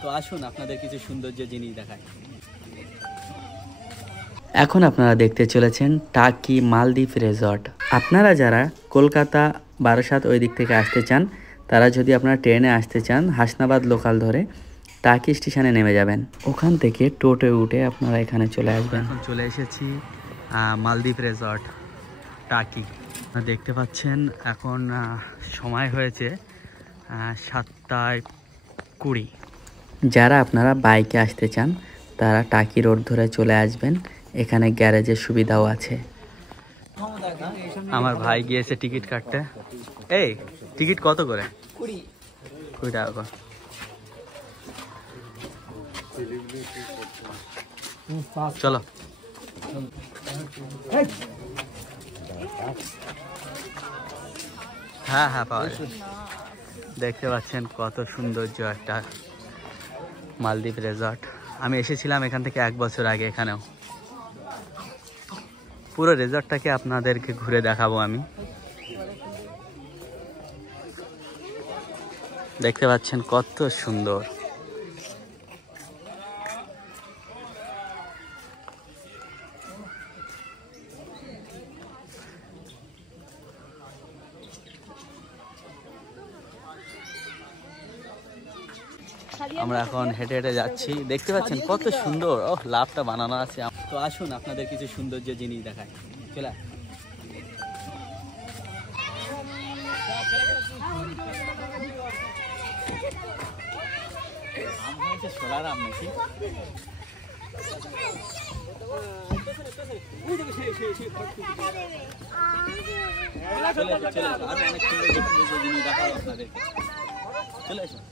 তো আসুন আপনাদের কিছু সৌন্দর্য জিনিস দেখায়। এখন আপনারা দেখতে চলেছেন টাকি মালদ্বীপ রিসর্ট। আপনারা যারা কলকাতা বারাসাত ওই দিক থেকে আসতে চান, তারা যদি আপনারা ট্রেনে আসতে চান হাসনাবাদ লোকাল ধরে টাকি স্টেশনে নেমে যাবেন। ওখান থেকে টোটোয় উঠে আপনারা এখানে চলে আসবেন। এখন চলে এসেছি মালদ্বীপ রিসর্ট টাকি। দেখতে পাচ্ছেন এখন সময় হয়েছে 7:20। যারা আপনারা বাইকে আসতে চান তারা টাকি রোড ধরে চলে আসবেন, এখানে গ্যারেজের সুবিধাও আছে। আমার ভাই গিয়েছে টিকিট কাটতে। এই টিকিট কত করে? 20 টাকা করে। চলো। হ্যাঁ হ্যাঁ পাওয়া যায়। দেখতে পাচ্ছেন কত সৌন্দর্য একটা মালদ্বীপ রিসর্ট। আমি এসেছিলাম এখান থেকে 1 বছর আগে। এখানেও পুরো রিসর্টটাকে আপনাদেরকে ঘুরে দেখাবো আমি। দেখতে পাচ্ছেন কত সুন্দর। আমরা এখন হেঁটে হেঁটে যাচ্ছি। দেখতে পাচ্ছেন কত সুন্দর লাভটা বানানো আছে। তো আসুন আপনাদের কিছু সৌন্দর্য জিনিস দেখায়। চলে সোলার আম নাকি? চলে আরো অনেক সৌন্দর্য জিনিস দেখাবো আপনাদেরকে। চলে আসুন।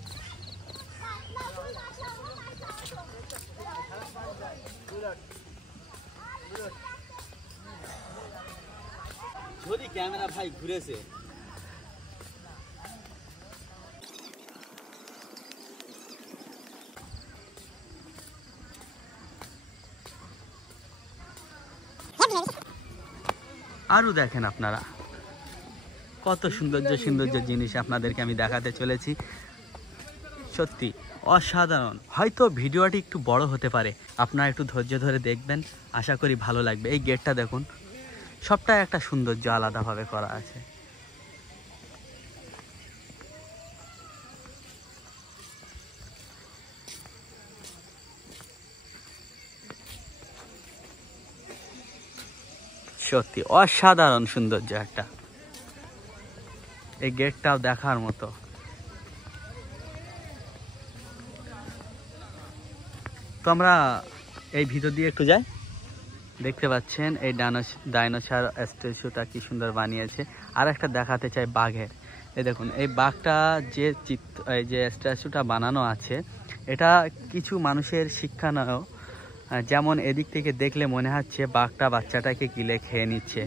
যদি ক্যামেরা ভাই ঘুরেছে। আরো দেখেন আপনারা কত সৌন্দর্য জিনিস আপনাদেরকে আমি দেখাতে চলেছি। সত্যি অসাধারণ। হয়তো ভিডিওটি একটু বড় হতে পারে, আপনারা একটু ধৈর্য ধরে দেখবেন, আশা করি ভালো লাগবে। এই গেটটা দেখুন, সবটাই একটা সৌন্দর্য আলাদাভাবে করা আছে। সত্যি অসাধারণ সৌন্দর্য একটা। এই গেটটাও দেখার মতো। তো আমরা এই ভিতর দিয়ে একটু যাই। দেখতে পাচ্ছেন এই ডাইনোসর স্ট্যাচুটা কি সুন্দর বানিয়েছে। আর একটা দেখাতে চাই বাঘের। এই দেখুন এই বাঘটা এই যে স্ট্যাচুটা বানানো আছে, এটা কিছু মানুষের শিক্ষা নয়। যেমন এদিক থেকে দেখলে মনে হচ্ছে বাঘটা বাচ্চাটাকে গিলে খেয়ে নিচ্ছে,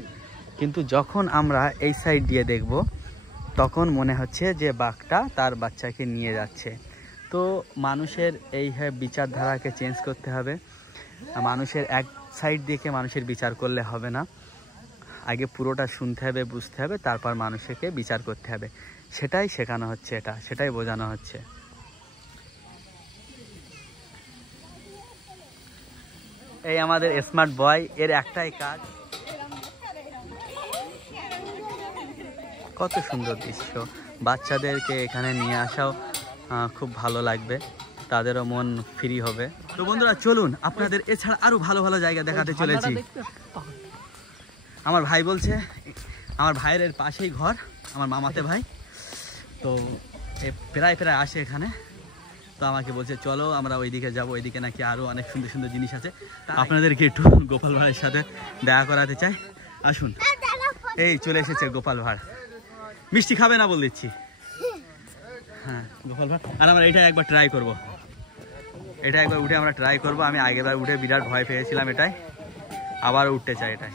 কিন্তু যখন আমরা এই সাইড দিয়ে দেখব তখন মনে হচ্ছে যে বাঘটা তার বাচ্চাকে নিয়ে যাচ্ছে। তো মানুষের এই বিচারধারাকে চেঞ্জ করতে হবে। মানুষের এক সাইড দেখে মানুষের বিচার করলে হবে না, আগে পুরোটা শুনতে হবে, বুঝতে হবে, তারপর মানুষকে বিচার করতে হবে। সেটাই শেখানো হচ্ছে, সেটাই বোঝানো হচ্ছে। এই আমাদের স্মার্ট বয়, এর একটাই কাজ। কত সুন্দর দৃশ্য। বাচ্চাদেরকে এখানে নিয়ে আসাও খুব ভালো লাগবে, তাদেরও মন ফ্রি হবে। তো বন্ধুরা চলুন আপনাদের এছাড়া আরো ভালো ভালো জায়গা দেখাতে চলেছি। আমার ভাই বলছে, আমার ভাইয়ের এর পাশেই ঘর, আমার মামাতে ভাই। তো প্রায় আসে এখানে। তো আমাকে বলছে চলো আমরা ওইদিকে যাবো, ওইদিকে নাকি আরো অনেক সুন্দর সুন্দর জিনিস আছে। আপনাদেরকে একটু গোপাল ভাড়ের সাথে দেখা করাতে চাই। আসুন। এই চলে এসেছে গোপাল ভাড়। মিষ্টি খাবে না বল দিচ্ছি। হ্যাঁ গোপাল ভাড়। আর আমরা এটা একবার ট্রাই করব, এটা একবার উঠে আমরা ট্রাই করব। আমি আগেরবার উঠে বিরাট ভয় পেয়েছিলাম, এটাই আবার উঠতে চাই এটাই।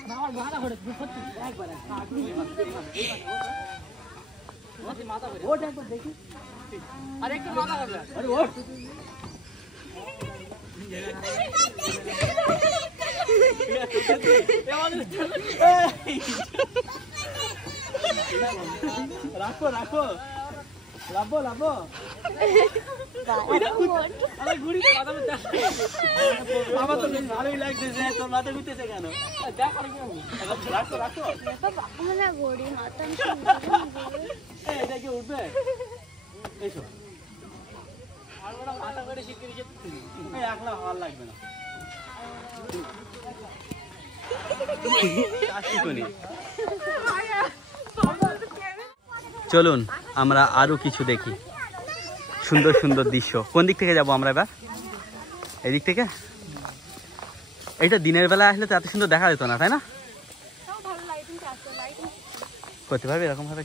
রাখো রাখো, লাভো লাভো। আমার তো বেশ ভালোই লাগতেছে, তোর মাথা ঘুরতেছে কেন? এটা কি উঠবে? এসো আর ওরা মাথা করে শিখতে একলা ভালো লাগবে না। চলুন আমরা আরো কিছু দেখি, সুন্দর সুন্দর দৃশ্য। কোন দিক থেকে যাব আমরা এবার? এদিক থেকে? এইটা দিনের বেলা আসলে তো এত সুন্দর দেখা যেত না, তাই না? করতে পারবে এরকম ভাবে?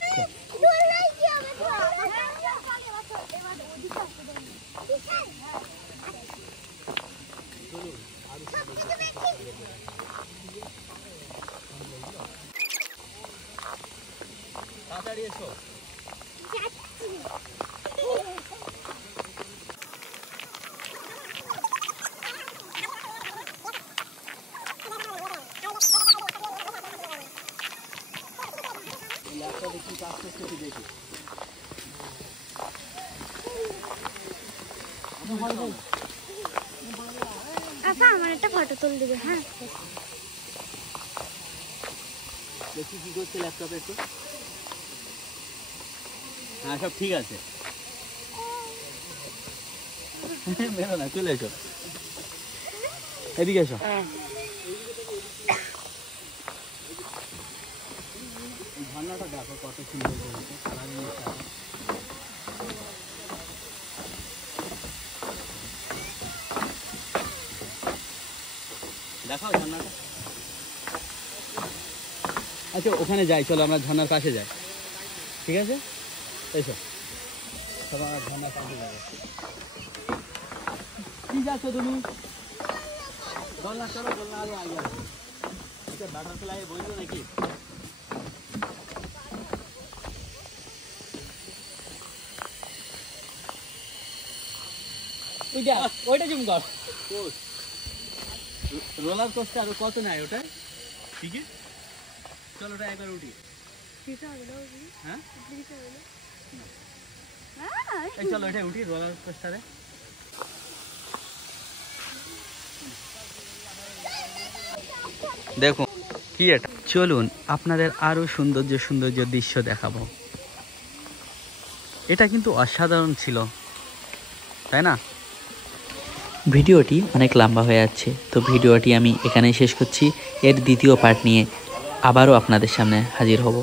তাড়াতাড়ি এসো। আপা আমার একটা ফটো তুলে দিবে। হ্যাঁ দেখি কি করছে ল্যাপটপে একটু। হ্যাঁ সব ঠিক আছে, বেরো না, চলে এসো, এদিকে এসো। ঝর্ণাটা দেখো কত সুন্দর করেছে, দেখাও ঝর্ণাটা। আচ্ছা ওখানে যাই, চলো আমরা ঝর্ণার পাশে যাই, ঠিক আছে? এসো সবাই ঝর্ণার পাশে যাবে। কি যাচ্ছ তুমি? দোলনা চলো, দোলনা আরো আগে আসবে। আচ্ছা বাটারফ্লাই বলছো নাকি? ওইটা জুম কর। রোলার কোস্টার কত নাই ওটা? ঠিক আছে চলো ওটা একবার উঠি। হ্যাঁ এই চলো এটা উঠি রোলার কোস্টারে। দেখুন কি এটা। চলুন আপনাদের আরো সৌন্দর্য সৌন্দর্য দৃশ্য দেখাবো। এটা কিন্তু অসাধারণ ছিল, তাই না? ভিডিওটি অনেক লম্বা হয়ে যাচ্ছে, তো ভিডিওটি আমি এখানেই শেষ করছি। এর দ্বিতীয় পার্ট নিয়ে আবারও আপনাদের সামনে হাজির হব।